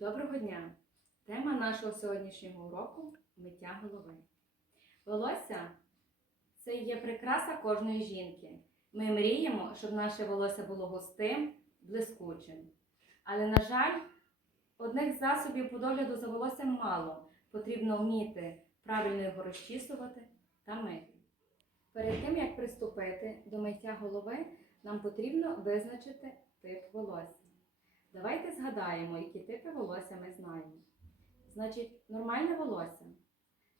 Доброго дня! Тема нашого сьогоднішнього уроку миття голови. Волосся це є прикраса кожної жінки. Ми мріємо, щоб наше волосся було густим, блискучим. Але, на жаль, одних засобів по догляду за волоссям мало. Потрібно вміти правильно його розчісувати та мити. Перед тим, як приступити до миття голови, нам потрібно визначити тип волосся. Давайте згадаємо, які типи волосся ми знаємо. Значить, нормальне волосся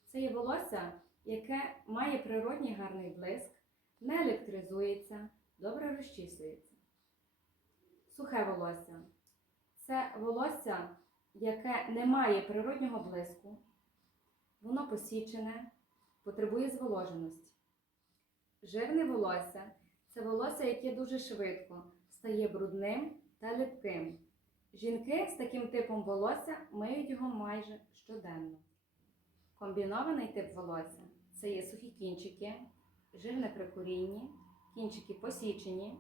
це є волосся, яке має природній гарний блиск, не електризується, добре розчісується. Сухе волосся це волосся, яке не має природнього блиску, воно посічене, потребує зволоженості. Жирне волосся це волосся, яке дуже швидко стає брудним та липким. Жінки з таким типом волосся миють його майже щоденно. Комбінований тип волосся це є сухі кінчики, жирне при корінні, кінчики посічені.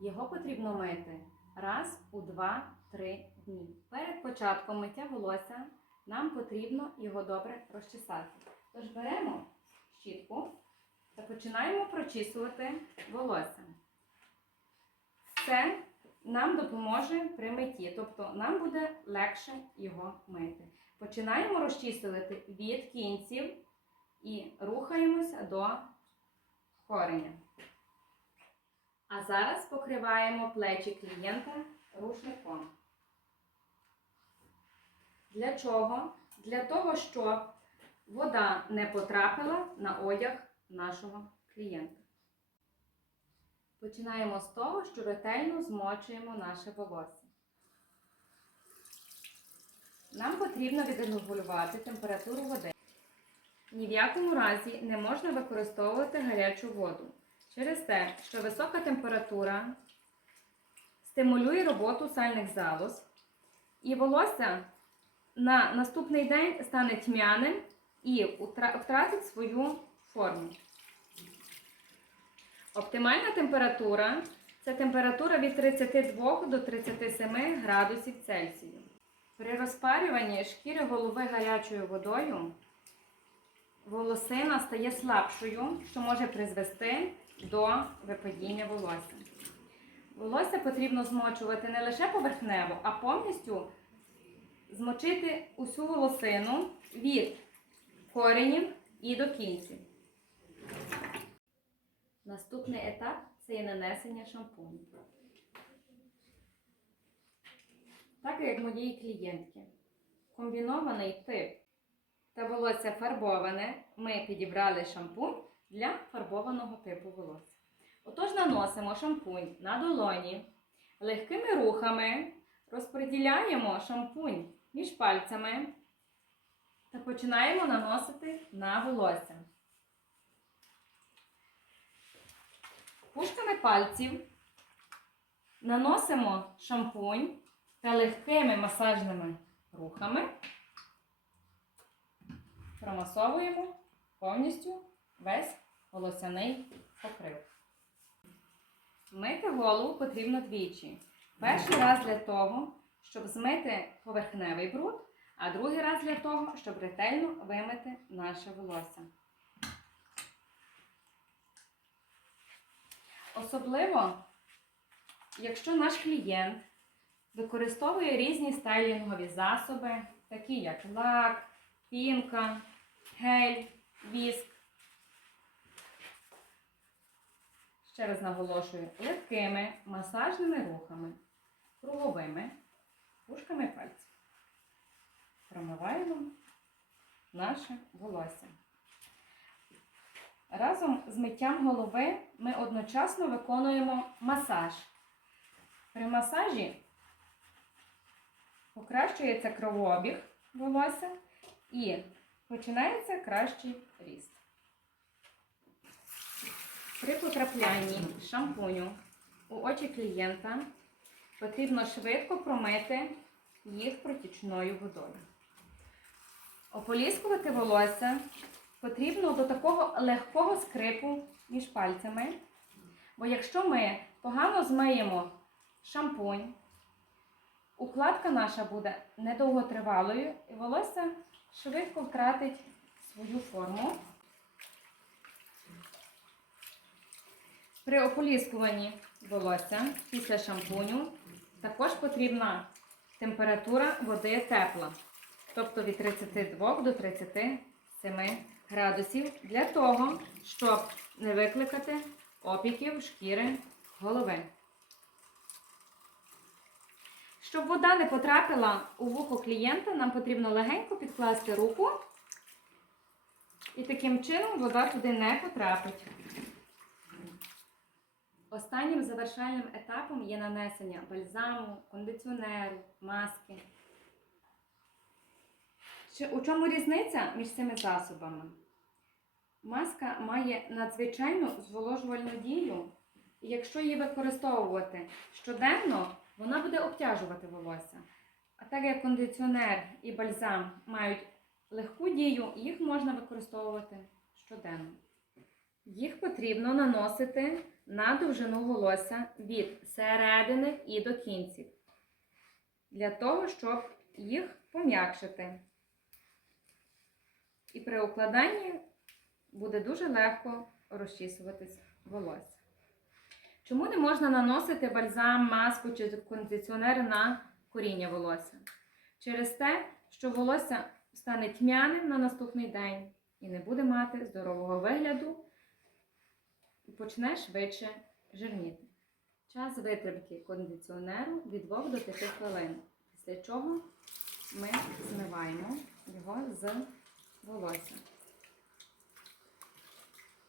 Його потрібно мити раз у 2-3 дні. Перед початком миття волосся нам потрібно його добре розчесати. Тож беремо щітку та починаємо прочісувати волосся. Це нам допоможе при митті, тобто нам буде легше його мити. Починаємо розчісувати від кінців і рухаємося до кореня. А зараз покриваємо плечі клієнта рушником. Для чого? Для того, щоб вода не потрапила на одяг нашого клієнта. Починаємо з того, що ретельно змочуємо наше волосся. Нам потрібно відрегулювати температуру води. Ні в якому разі не можна використовувати гарячу воду через те, що висока температура стимулює роботу сальних залоз, і волосся на наступний день стане тьмяним і втратить свою форму. Оптимальна температура це температура від 32 до 37 градусів Цельсію. При розпарюванні шкіри голови гарячою водою волосина стає слабшою, що може призвести до випадіння волосся. Волосся потрібно змочувати не лише поверхнево, а повністю змочити усю волосину від коренів і до кінців. Наступний етап це є нанесення шампуню. Так як моєї клієнтки. Комбінований тип та волосся фарбоване, ми підібрали шампунь для фарбованого типу волосся. Отож, наносимо шампунь на долоні, легкими рухами розподіляємо шампунь між пальцями та починаємо наносити на волосся. Пушками пальців наносимо шампунь та легкими масажними рухами промасовуємо повністю весь волосяний покрив. Мити голову потрібно двічі. Перший раз для того, щоб змити поверхневий бруд, а другий раз для того, щоб ретельно вимити наше волосся. Особливо, якщо наш клієнт використовує різні стайлінгові засоби, такі як лак, пінка, гель, віск. Ще раз наголошую, легкими масажними рухами, круговими пушками пальців. Промиваємо наше волосся. Разом з миттям голови ми одночасно виконуємо масаж. При масажі покращується кровообіг волосся і починається кращий ріст. При потраплянні шампуню у очі клієнта потрібно швидко промити їх протічною водою. Ополіскувати волосся потрібно до такого легкого скрипу між пальцями. Бо якщо ми погано змиємо шампунь, укладка наша буде недовготривалою і волосся швидко втратить свою форму. При ополіскуванні волосся після шампуню також потрібна температура води тепла, тобто від 32 до 37 градусів, для того, щоб не викликати опіків шкіри голови. Щоб вода не потрапила у вухо клієнта, нам потрібно легенько підкласти руку, і таким чином вода туди не потрапить. Останнім завершальним етапом є нанесення бальзаму, кондиціонеру, маски. Чи- У чому різниця між цими засобами? Маска має надзвичайну зволожувальну дію, і якщо її використовувати щоденно, вона буде обтяжувати волосся. А так як кондиціонер і бальзам мають легку дію, їх можна використовувати щоденно. Їх потрібно наносити на довжину волосся від середини і до кінців, для того, щоб їх пом'якшити. І при укладанні буде дуже легко розчісуватись волосся. Чому не можна наносити бальзам, маску чи кондиціонер на коріння волосся? Через те, що волосся стане тьмяним на наступний день і не буде мати здорового вигляду і почне швидше жирніти. Час витримки кондиціонеру від 2 до 5 хвилин. Після чого ми змиваємо його з волосся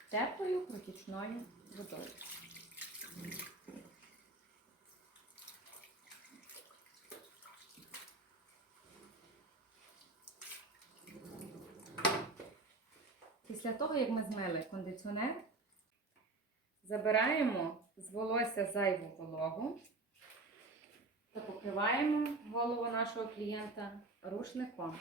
теплою протічною водою. Після того, як ми змили кондиціонер, забираємо з волосся зайву вологу та покриваємо голову нашого клієнта рушником.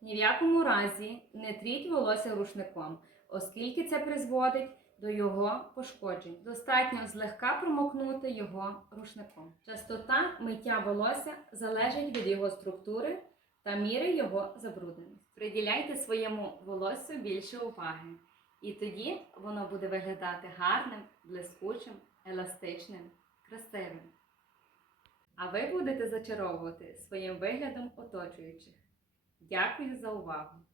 Ні в якому разі не тріть волосся рушником, оскільки це призводить до його пошкоджень. Достатньо злегка промокнути його рушником. Частота миття волосся залежить від його структури та міри його забрудненості. Приділяйте своєму волоссю більше уваги, і тоді воно буде виглядати гарним, блискучим, еластичним, красивим. А ви будете зачаровувати своїм виглядом оточуючих. Дякую за увагу!